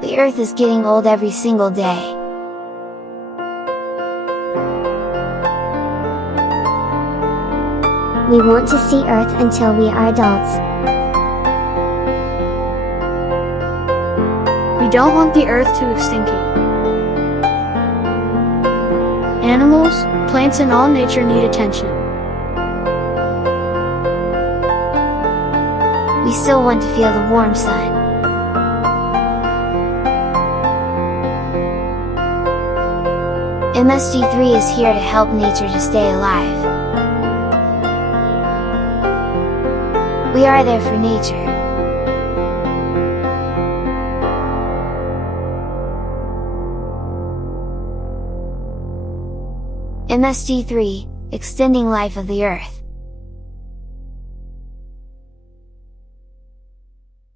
The Earth is getting old every single day. We want to see Earth until we are adults. We don't want the Earth to extinct. Animals, plants and all nature need attention. We still want to feel the warm sun. MSG3 is here to help nature to stay alive. We are there for nature. MSG3, extending life of the Earth.